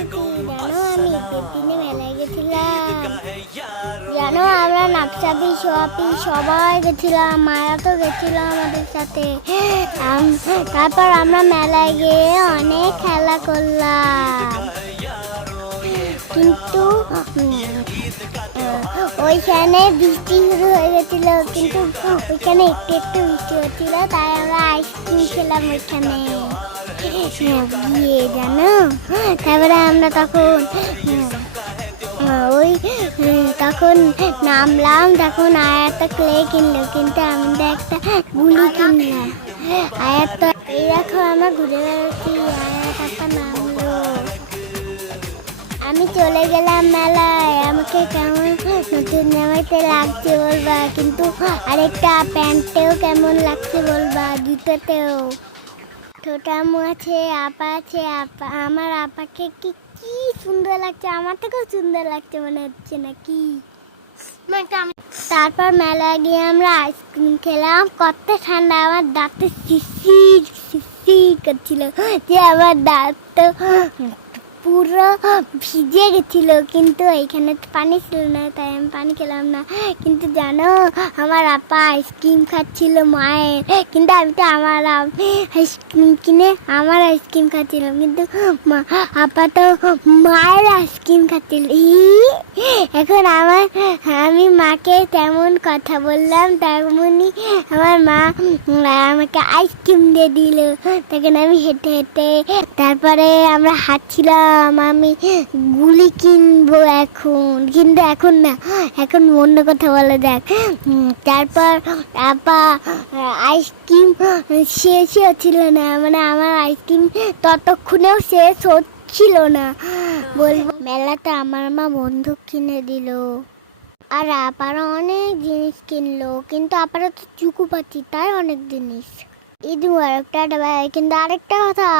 আমি ঈদের দিনে মেলায় গেছিলাম। জানো আমরা নাকসাবি সোয়াপি সবাই গেছিলাম, মায়া তো গেছিল আমাদের সাথে। তারপর আমরা মেলায় গিয়ে অনেক খেলা করলাম, কিন্তু ওইখানে বৃষ্টি শুরু হয়ে গেছিল, কিন্তু ওইখানে একটু একটু বৃষ্টি হচ্ছিল, তাই আমরা আইসক্রিম খেলাম ওইখানে গিয়ে, জানো। তারপরে আমরা তখন তখন নামলাম, তখন আয়াত ক্লে কিনলো, কিন্তু আমরা একটা গুলি কিনলাম। আয়াত তো এই দেখো আমরা ঘুরে বেড়াচ্ছি, আয়াত একটা নামলো, আমি চলে গেলাম মেলায়। আমাকে কেমন নতুন জামাইতে লাগছে বলবা, কিন্তু আরেকটা প্যান্টেও কেমন লাগছে বলবা, জুতোতেও। ছোটামু আছে, আপা আছে, আপা আমার আপাকে কি কি সুন্দর লাগছে, আমার থেকেও সুন্দর লাগছে মনে হচ্ছে নাকি। তারপর মেলায় গিয়ে আমরা আইসক্রিম খেলাম, কত ঠান্ডা, আমার দাঁতে শিশির শিশির করছিল, যে আমার দাঁত তো পুরো ভিজে গেছিল, কিন্তু এইখানে পানি ছিল না, তাই আমি পানি খেলাম না। কিন্তু জানো আমার আপা আইসক্রিম খাচ্ছিল মায়ের, কিন্তু আমি তো আমার আইসক্রিম কিনে আমার আইসক্রিম খাচ্ছিলাম, কিন্তু আপা তো মায়ের আইসক্রিম খাচ্ছিল। এখন আমি মাকে তেমন কথা বললাম, তেমনই আমার মা আমাকে আইসক্রিম দিয়ে দিল। তখন আমি হেঁটে হেঁটে, তারপরে আমরা হাঁটছিলাম, আমি গুলি কিনবো এখন, কিন্তু এখন না, এখন অন্য কথা বলা যাক। তারপর আপা আইসক্রিম শেষই হচ্ছিল না, মানে আমার আইসক্রিম ততক্ষণেও শেষ হচ্ছিল না। বলবো মেলাতে আমার মা বন্দুক কিনে দিল, আর আপারা অনেক জিনিস কিনলো, কিন্তু আপারা তো চুকু পাচ্ছি, তাই অনেক জিনিস। ঈদ মুবারক, টাটা বাই। কিন্তু আরেকটা কথা,